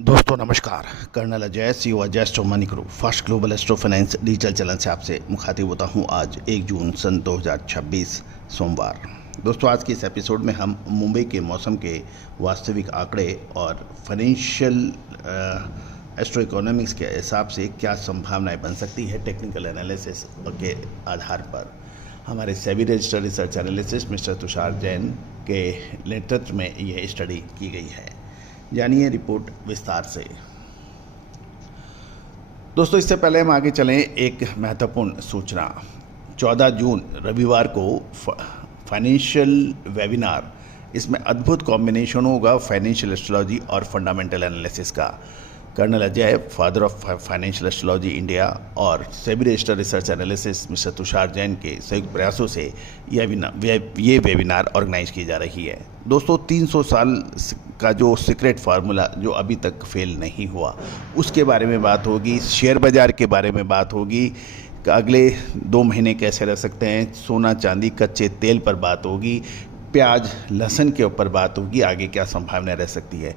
दोस्तों नमस्कार। Colonel Ajay C Ajay astro money group first global astro finance digital channel से आपसे मुखातिब होता हूं। आज 1 जून सन 2026 सोमवार। दोस्तों आज के इस एपिसोड में हम मुंबई के मौसम के वास्तविक आंकड़े और फाइनेंशियल एस्ट्रो इकोनॉमिक्स के हिसाब से क्या संभावनाएं बन सकती है टेक्निकल एनालिसिस के आधार पर हमारे SEBI registered research analyst mister Tushar Jain के नेतृत्व में यह स्टडी की गई है। जानिए रिपोर्ट विस्तार से। दोस्तों इससे पहले हम आगे चलें, एक महत्वपूर्ण सूचना। 14 जून रविवार को फाइनेंशियल वेबिनार, इसमें अद्भुत कॉम्बिनेशन होगा फाइनेंशियल एस्ट्रोलॉजी और फंडामेंटल एनालिसिस का। Colonel Ajay, father of financial astrology India, और SEBI registered research analysis mister Tushar Jain के संयुक्त प्रयासों से ये वेबिनार ऑर्गेनाइज की जा रही है। दोस्तों 300 साल का जो सीक्रेट फार्मूला जो अभी तक फेल नहीं हुआ, उसके बारे में बात होगी। शेयर बाज़ार के बारे में बात होगी, अगले 2 महीने कैसे रह सकते हैं। सोना चांदी कच्चे तेल पर बात होगी। प्याज लहसुन के ऊपर बात होगी। आगे क्या संभावना रह सकती है,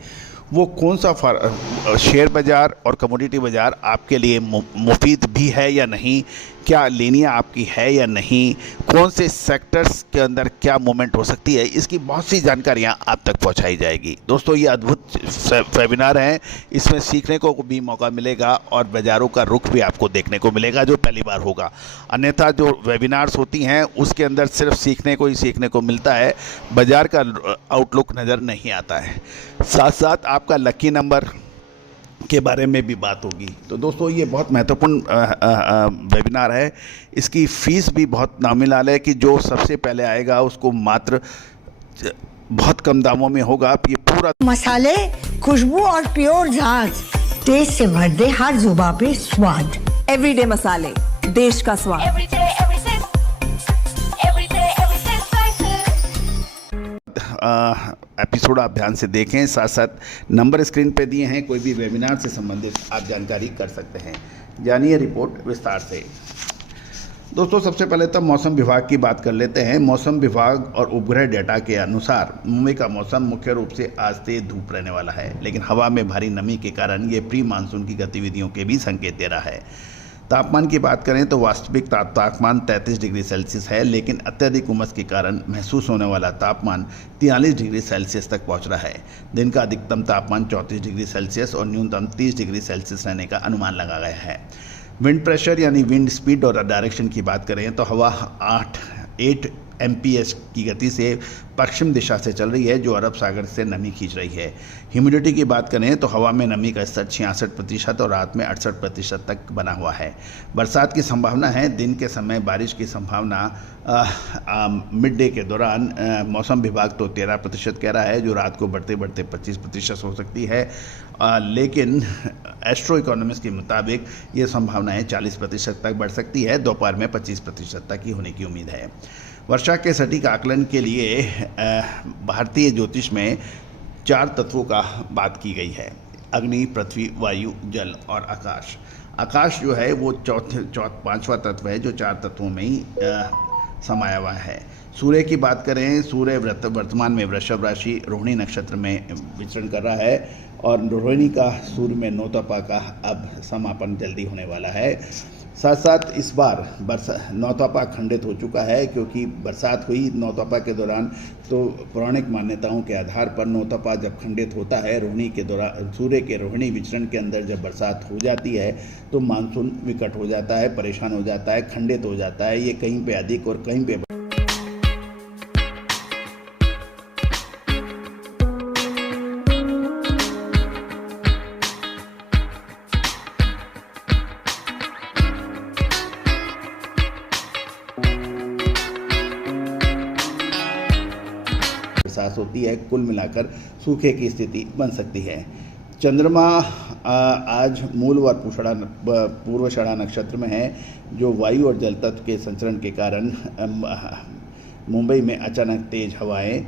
वो कौन सा शेयर बाज़ार और कमोडिटी बाज़ार आपके लिए मुफीद भी है या नहीं, क्या लेनिया आपकी है या नहीं, कौन से सेक्टर्स के अंदर क्या मूवमेंट हो सकती है, इसकी बहुत सी जानकारियां आप तक पहुंचाई जाएगी। दोस्तों ये अद्भुत वेबिनार हैं, इसमें सीखने को भी मौका मिलेगा और बाज़ारों का रुख भी आपको देखने को मिलेगा जो पहली बार होगा। अन्यथा जो वेबिनार्स होती हैं उसके अंदर सिर्फ सीखने को ही सीखने को मिलता है, बाज़ार का आउटलुक नज़र नहीं आता है। साथ साथ आपका लकी नंबर के बारे में भी बात होगी। तो दोस्तों ये बहुत महत्वपूर्ण वेबिनार है। इसकी फ़ीस भी बहुत नॉमिनल है कि जो सबसे पहले आएगा उसको मात्र बहुत कम दामों में होगा। आप ये पूरा मसाले, खुशबू और प्योर झांझ, टेस्ट से भर दे हर जुबा पे स्वाद। एवरीडे मसाले, देश का स्वाद। एपिसोड आप ध्यान से देखें। साथ साथ नंबर स्क्रीन पे दिए हैं, कोई भी वेबिनार से संबंधित आप जानकारी कर सकते हैं। जानिए रिपोर्ट विस्तार से। दोस्तों सबसे पहले तो मौसम विभाग की बात कर लेते हैं। मौसम विभाग और उपग्रह डेटा के अनुसार मुंबई का मौसम मुख्य रूप से आज तेज धूप रहने वाला है, लेकिन हवा में भारी नमी के कारण ये प्री मानसून की गतिविधियों के भी संकेत दे रहा है। तापमान की बात करें तो वास्तविक तापमान 33 डिग्री सेल्सियस है, लेकिन अत्यधिक उमस के कारण महसूस होने वाला तापमान 43 डिग्री सेल्सियस तक पहुंच रहा है। दिन का अधिकतम तापमान 34 डिग्री सेल्सियस और न्यूनतम 30 डिग्री सेल्सियस रहने का अनुमान लगाया गया है। विंड प्रेशर यानी विंड स्पीड और डायरेक्शन की बात करें तो हवा 8 MPS की गति से पश्चिम दिशा से चल रही है, जो अरब सागर से नमी खींच रही है। ह्यूमिडिटी की बात करें तो हवा में नमी का स्तर 66% और रात में 68% तक बना हुआ है। बरसात की संभावना है। दिन के समय बारिश की संभावना मिड डे के दौरान मौसम विभाग तो 13% कह रहा है, जो रात को बढ़ते बढ़ते 25% हो सकती है। लेकिन एस्ट्रो इकोनॉमिक्स के मुताबिक ये संभावनाएँ 40% तक बढ़ सकती है। दोपहर में 25% तक ही होने की उम्मीद है। वर्षा के सटीक आकलन के लिए भारतीय ज्योतिष में 4 तत्वों का बात की गई है: अग्नि, पृथ्वी, वायु, जल और आकाश। आकाश जो है वो पांचवा तत्व है, जो 4 तत्वों में ही समाया हुआ है। सूर्य की बात करें, सूर्य वर्तमान में वृषभ राशि रोहिणी नक्षत्र में विचरण कर रहा है, और रोहिणी का सूर्य में नौतपा का अब समापन जल्दी होने वाला है। साथ साथ इस बार नौतपा खंडित हो चुका है, क्योंकि बरसात हुई नौतपा के दौरान, तो पौराणिक मान्यताओं के आधार पर नौतपा जब खंडित होता है, रोहिणी के दौरान सूर्य के रोहिणी विचरण के अंदर जब बरसात हो जाती है तो मानसून विकट हो जाता है, परेशान हो जाता है, खंडित हो जाता है। ये कहीं पे अधिक और कहीं पे एहसास होती है। कुल मिलाकर सूखे की स्थिति बन सकती है। चंद्रमा आज मूल व पूर्वाषाढ़ा नक्षत्र में है, जो वायु और जल तत्व के संचरण के कारण मुंबई में अचानक तेज हवाएं,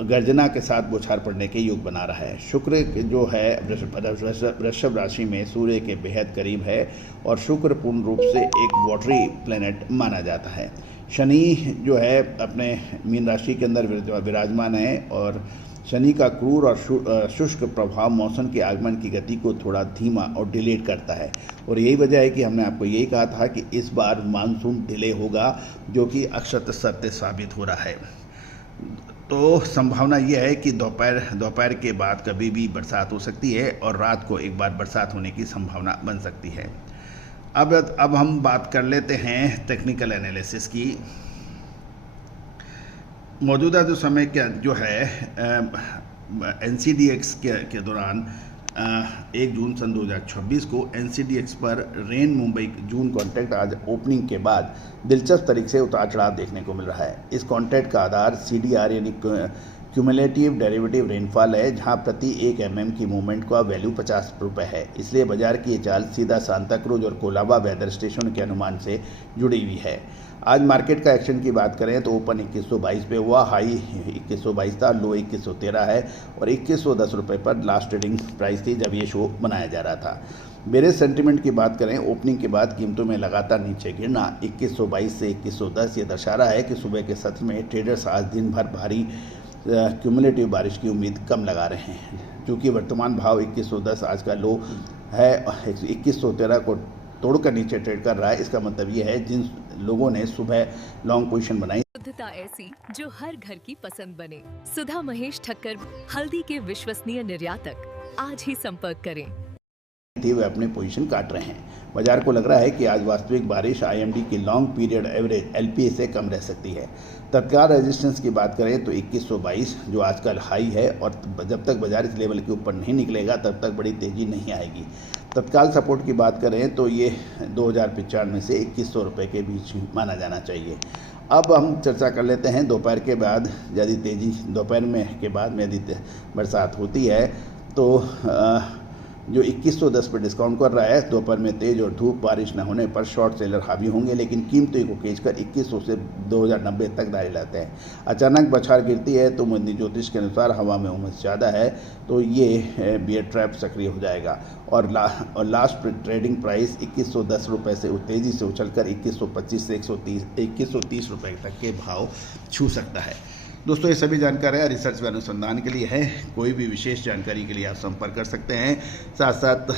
गर्जना के साथ बौछार पड़ने के योग बना रहा है। शुक्र जो है वृषभ राशि में सूर्य के बेहद करीब है, और शुक्र पूर्ण रूप से एक वाटरी प्लैनेट माना जाता है। शनि जो है अपने मीन राशि के अंदर विराजमान है, और शनि का क्रूर और शुष्क प्रभाव मौसम के आगमन की गति को थोड़ा धीमा और डिलेड करता है, और यही वजह है कि हमने आपको यही कहा था कि इस बार मानसून डिले होगा, जो कि अक्षत सत्य साबित हो रहा है। तो संभावना यह है कि दोपहर के बाद कभी भी बरसात हो सकती है और रात को एक बार बरसात होने की संभावना बन सकती है। अब हम बात कर लेते हैं टेक्निकल एनालिसिस की। मौजूदा जो समय का जो है NCDX के दौरान 1 जून सन 2026 को NCDX पर रेन मुंबई जून कॉन्ट्रैक्ट आज ओपनिंग के बाद दिलचस्प तरीके से उतार चढ़ाव देखने को मिल रहा है। इस कॉन्ट्रैक्ट का आधार CDR यानी क्यूमुलेटिव डेरिवेटिव रेनफॉल है, जहां प्रति 1 mm की मूवमेंट का वैल्यू 50 रुपये है। इसलिए बाजार की ये चाल सीधा सांता क्रूज और कोलाबा वेदर स्टेशन के अनुमान से जुड़ी हुई है। आज मार्केट का एक्शन की बात करें तो ओपन 2122 पे हुआ, हाई 2122 था, लो 2113 है और 2110 रुपये पर लास्ट ट्रेडिंग प्राइस थी जब ये शो बनाया जा रहा था। मेरे सेंटीमेंट की बात करें, ओपनिंग के बाद कीमतों में लगातार नीचे गिरना 2122 से 2110 ये दर्शा रहा है कि सुबह के सत्र में ट्रेडर्स आज दिन भर भारी क्यूमुलेटिव बारिश की उम्मीद कम लगा रहे हैं। क्योंकि वर्तमान भाव 2110 आज का लो है, 2113 को तोड़कर नीचे ट्रेड कर रहा है। इसका मतलब ये है जिन लोगों ने सुबह लॉन्ग पोजीशन बनाई, शुद्धता ऐसी जो हर घर की पसंद बने। सुधा महेश ठक्कर, हल्दी के विश्वसनीय निर्यातक। आज ही संपर्क करें। वे अपने पोजीशन काट रहे हैं। बाजार को लग रहा है कि आज वास्तविक बारिश IMD की लॉन्ग पीरियड एवरेज LPA से कम रह सकती है। तत्काल रेजिस्टेंस की बात करें तो 2122 जो आजकल हाई है, और जब तक बाजार इस लेवल के ऊपर नहीं निकलेगा तब तक बड़ी तेजी नहीं आएगी। तत्काल सपोर्ट की बात करें तो ये 2095 से 2100 रुपये के बीच माना जाना चाहिए। अब हम चर्चा कर लेते हैं दोपहर के बाद यदि तेज़ी दोपहर में के बाद में यदि बरसात होती है तो जो 2110 पर डिस्काउंट कर रहा है, दोपहर में तेज और धूप बारिश न होने पर शॉर्ट सेलर हावी होंगे, लेकिन कीमतों को खींचकर 2100 से 2090 तक दायरे लाते हैं। अचानक बौछार गिरती है तो मंदी ज्योतिष के अनुसार हवा में उमस ज़्यादा है तो ये बियर ट्रैप सक्रिय हो जाएगा और लास्ट ट्रेडिंग प्राइस 2110 रुपये से तेज़ी से उछलकर 2125 से 2130 रुपये तक के भाव छू सकता है। दोस्तों, ये सभी जानकारियाँ रिसर्च व अनुसंधान के लिए है। कोई भी विशेष जानकारी के लिए आप संपर्क कर सकते हैं। साथ साथ